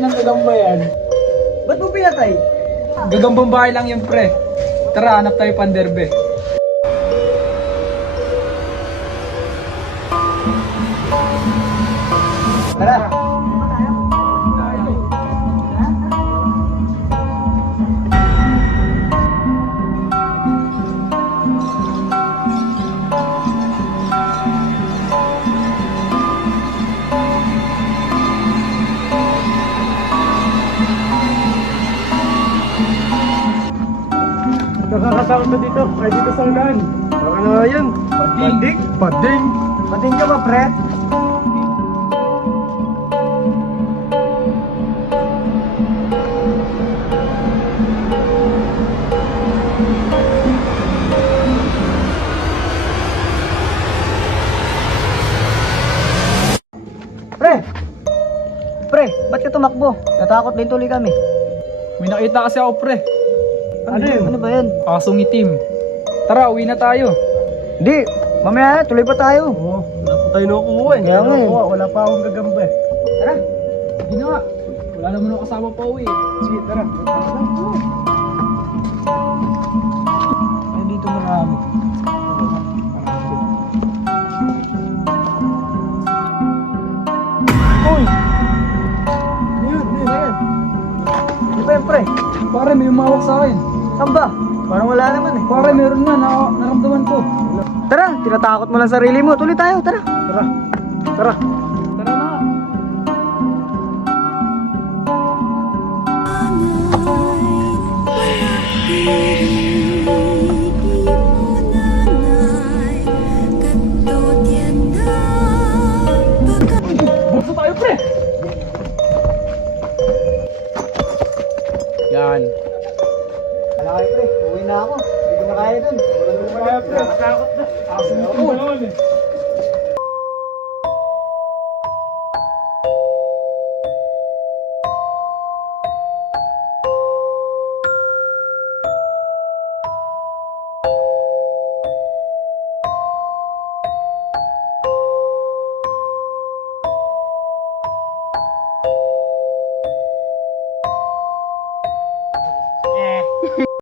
inang gagamba yan. Ba't mo pinatay? Gagambang bahay lang yun, pre. Tara, hanap tayo panderbe. Tara. Nakakatakot na dito, ay dito sa ulan. Baka na yun. Pading. Pading. Pating ka ba, pre? Pre! Pre, ba't ka tumakbo? Natakot din tuloy kami. May nakita kasi ako, pre. Ano yun? Ano ba yan? Asong itim. Tara, uwi na tayo. Di, mamaya na, tuloy pa tayo. Oo, wala pa tayo nakukuha eh. Kaya nga eh. Wala pa akong gagamba eh. Tara. Hindi na nga. Wala naman ako kasama pa uwi. Sige, tara. Ay, dito marami. Uy! Ayun. Di ba yan, pre? Pare, may umawak sa akin. Saan ba? Parang wala naman eh. Pare, meron nga. Naramdaman ko. Tara, tinatakot mo lang sarili mo. Tuloy tayo, tara. Tara. Tara. Tara na. Bukso tayo, pre. Yan. Wala kayo, pre. Uwi na ako. Hindi ko na kaya dun. Wala pre. Takot na. Aso na ako.